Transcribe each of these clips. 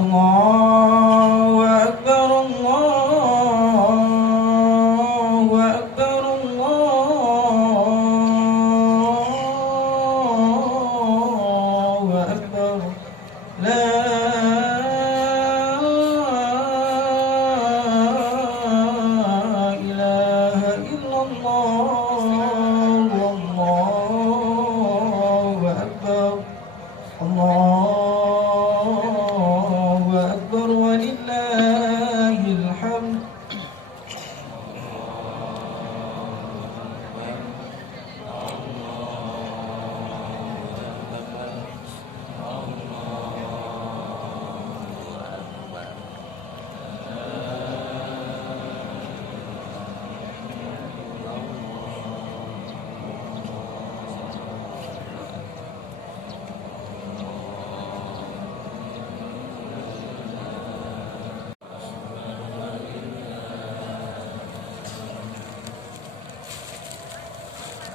الله أكبر الله أكبر الله أكبر لا إله إلا الله الله أكبر الله أكبر ولله الحمد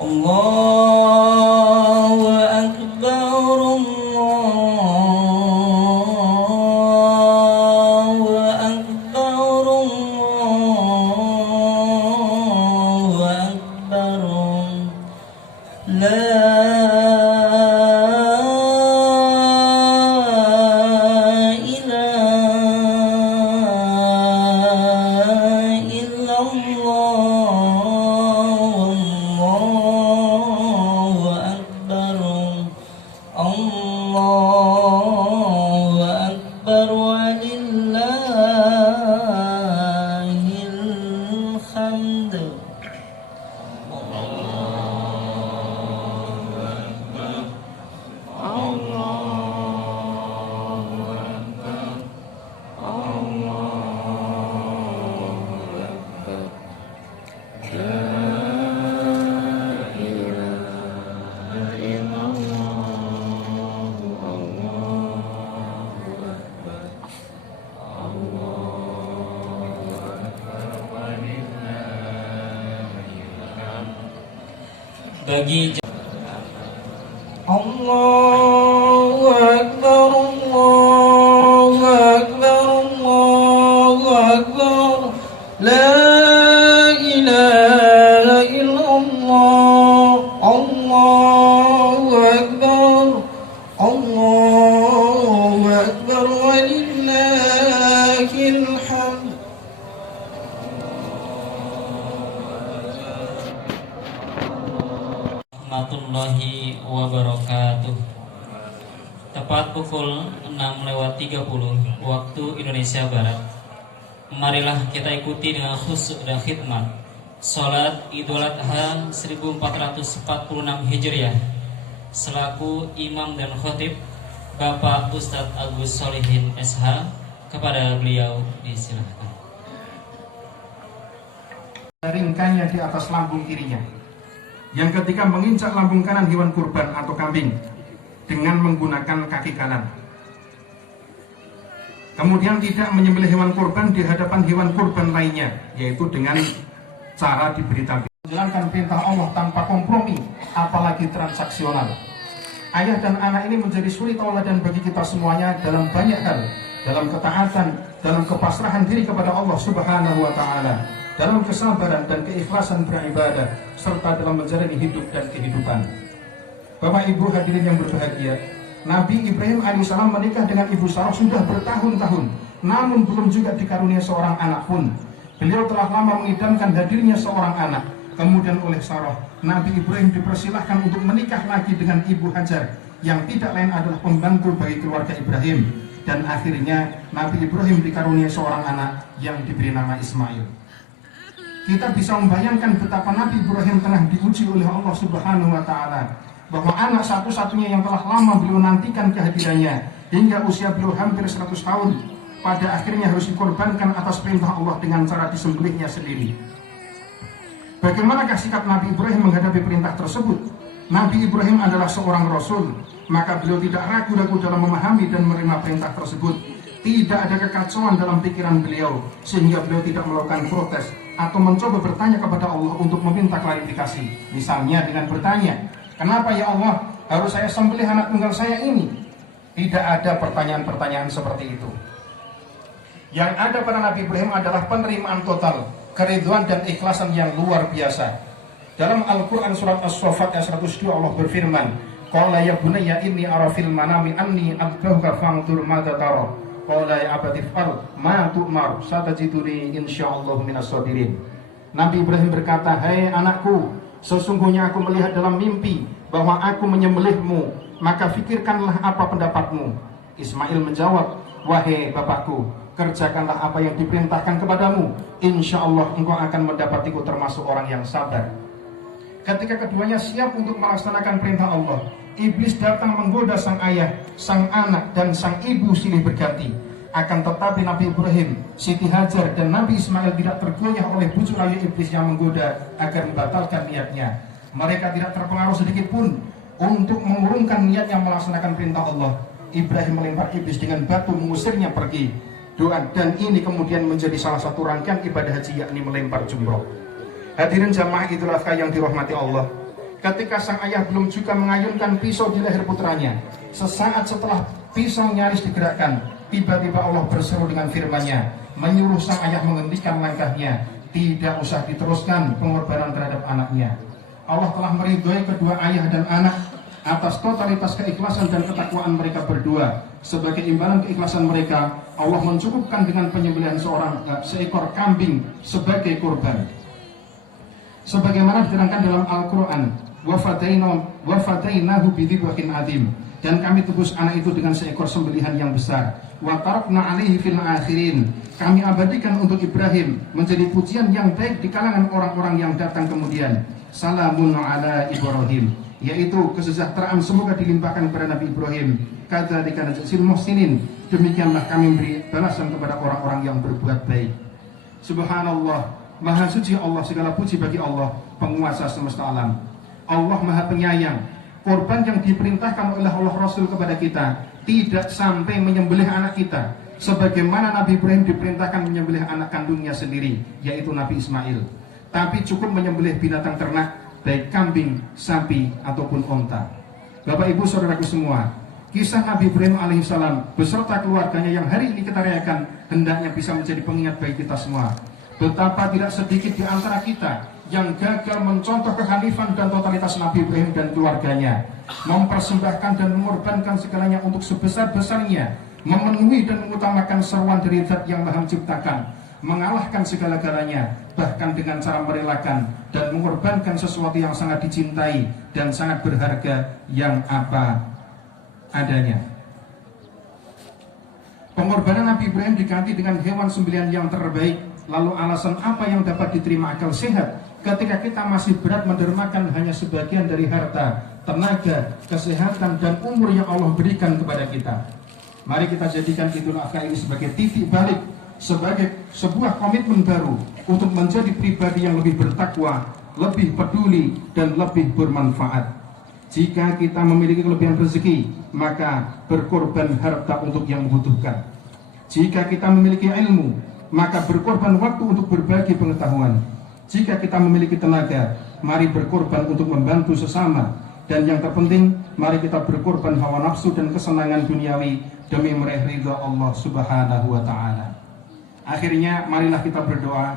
الله أكبر الله أكبر الله أكبر لا إله إلا الله والله أكبر الله أكبر ولله الحمد الله أكبر الله أكبر الله أكبر لا إله إلا الله الله أكبر الله أكبر ولله الحمد bagi الله أكبر الله أكبر الله أكبر لا إله إلا الله الله أكبر الله أكبر ولله الحمد warahmatullahi wabarakatuh. Tepat pukul 6:30 waktu Indonesia Barat. Marilah kita ikuti dengan khusyuk dan khidmat Salat Idul Adha 1446 Hijriah. Selaku imam dan khotib Bapak Ustadz Agus Solihin SH, kepada beliau disilahkan. Ringkannya di atas lambung kirinya. Yang ketika menginjak lambung kanan hewan kurban atau kambing dengan menggunakan kaki kanan. Kemudian tidak menyembelih hewan kurban di hadapan hewan kurban lainnya, yaitu dengan cara diberitahu. Menjalankan perintah Allah tanpa kompromi, apalagi transaksional. Ayah dan anak ini menjadi suri tauladan bagi kita semuanya dalam banyak hal, dalam ketaatan, dalam kepasrahan diri kepada Allah Subhanahu wa Ta'ala, dalam kesabaran dan keikhlasan beribadah, serta dalam menjalani hidup dan kehidupan. Bapak Ibu hadirin yang berbahagia, Nabi Ibrahim alaihissalam menikah dengan Ibu Sarah sudah bertahun-tahun, namun belum juga dikarunia seorang anak pun. Beliau telah lama mengidamkan hadirnya seorang anak. Kemudian oleh Sarah, Nabi Ibrahim dipersilahkan untuk menikah lagi dengan Ibu Hajar, yang tidak lain adalah pembantu bagi keluarga Ibrahim. Dan akhirnya Nabi Ibrahim dikarunia seorang anak yang diberi nama Ismail. kita bisa membayangkan betapa Nabi Ibrahim tengah diuji oleh Allah Subhanahu wa Ta'ala, bahwa anak satu-satunya yang telah lama beliau nantikan kehadirannya hingga usia beliau hampir 100 tahun, pada akhirnya harus dikorbankan atas perintah Allah dengan cara disembelihnya sendiri. Bagaimanakah sikap Nabi Ibrahim menghadapi perintah tersebut? Nabi Ibrahim adalah seorang Rasul, maka beliau tidak ragu-ragu dalam memahami dan menerima perintah tersebut. Tidak ada kekacauan dalam pikiran beliau, sehingga beliau tidak melakukan protes atau mencoba bertanya kepada Allah untuk meminta klarifikasi. Misalnya dengan bertanya, kenapa ya Allah harus saya sembelih anak tunggal saya ini? Tidak ada pertanyaan-pertanyaan seperti itu. Yang ada pada Nabi Ibrahim adalah penerimaan total, keridhaan dan ikhlasan yang luar biasa. Dalam Al-Quran surat As-Saffat ayat 102 Allah berfirman, qala ya bunayya inni ara fil manami anni adbahuka fangdur madza tara. Qala ya abati fa'al ma tu'mar satajiduni insyaallah minas sabirin. Nabi Ibrahim berkata, "Hai anakku, sesungguhnya aku melihat dalam mimpi bahwa aku menyembelihmu, maka fikirkanlah apa pendapatmu." Ismail menjawab, "Wahai bapakku, kerjakanlah apa yang diperintahkan kepadamu. Insyaallah engkau akan mendapatiku termasuk orang yang sabar." Ketika keduanya siap untuk melaksanakan perintah Allah, iblis datang menggoda sang ayah, sang anak, dan sang ibu silih berganti. Akan tetapi Nabi Ibrahim, Siti Hajar, dan Nabi Ismail tidak tergoyah oleh bujuk rayu iblis yang menggoda agar membatalkan niatnya. Mereka tidak terpengaruh sedikit pun untuk mengurungkan niatnya melaksanakan perintah Allah. Ibrahim melempar iblis dengan batu, mengusirnya pergi. Doa dan ini kemudian menjadi salah satu rangkaian ibadah haji, yakni melempar jumroh. Hadirin jamaah Idul Adha yang dirahmati Allah, ketika sang ayah belum juga mengayunkan pisau di leher putranya, sesaat setelah pisau nyaris digerakkan, tiba-tiba Allah berseru dengan firman-Nya, menyuruh sang ayah menghentikan langkahnya. Tidak usah diteruskan pengorbanan terhadap anaknya. Allah telah meridhoi kedua ayah dan anak atas totalitas keikhlasan dan ketakwaan mereka berdua. Sebagai imbalan keikhlasan mereka, Allah mencukupkan dengan penyembelihan seekor kambing sebagai kurban. Sebagaimana diterangkan dalam Al-Quran, wa fadainahu bidzibhin adzim, dan kami tebus anak itu dengan seekor sembelihan yang besar. Wa tarakna alaihi fil akhirin, kami abadikan untuk Ibrahim menjadi pujian yang baik di kalangan orang-orang yang datang kemudian. Salamun ala Ibrahim, yaitu kesejahteraan semoga dilimpahkan kepada Nabi Ibrahim. Kadzalika najzil muhsinin, demikianlah kami beri balasan kepada orang-orang yang berbuat baik. Subhanallah, Maha suci Allah, segala puji bagi Allah, penguasa semesta alam. Allah Maha penyayang. Korban yang diperintahkan oleh Allah Rasul kepada kita tidak sampai menyembelih anak kita, sebagaimana Nabi Ibrahim diperintahkan menyembelih anak kandungnya sendiri, yaitu Nabi Ismail. Tapi cukup menyembelih binatang ternak, baik kambing, sapi, ataupun onta. Bapak Ibu saudaraku semua, kisah Nabi Ibrahim alaihissalam beserta keluarganya yang hari ini kita rayakan hendaknya bisa menjadi pengingat bagi kita semua. Betapa tidak sedikit di antara kita yang gagal mencontoh kehanifan dan totalitas Nabi Ibrahim dan keluarganya, mempersembahkan dan mengorbankan segalanya untuk sebesar-besarnya, memenuhi dan mengutamakan seruan dari Zat yang Maha Menciptakan, mengalahkan segala-galanya, bahkan dengan cara merelakan dan mengorbankan sesuatu yang sangat dicintai dan sangat berharga yang apa adanya. Pengorbanan Nabi Ibrahim diganti dengan hewan sembelihan yang terbaik. Lalu alasan apa yang dapat diterima akal sehat ketika kita masih berat mendermakan hanya sebagian dari harta, tenaga, kesehatan, dan umur yang Allah berikan kepada kita? Mari kita jadikan Idul Adha ini sebagai titik balik, sebagai sebuah komitmen baru untuk menjadi pribadi yang lebih bertakwa, lebih peduli, dan lebih bermanfaat. Jika kita memiliki kelebihan rezeki, maka berkorban harta untuk yang membutuhkan. Jika kita memiliki ilmu, maka berkorban waktu untuk berbagi pengetahuan. Jika kita memiliki tenaga, mari berkorban untuk membantu sesama. Dan yang terpenting, mari kita berkorban hawa nafsu dan kesenangan duniawi demi meraih ridha Allah Subhanahu wa Ta'ala. Akhirnya, marilah kita berdoa.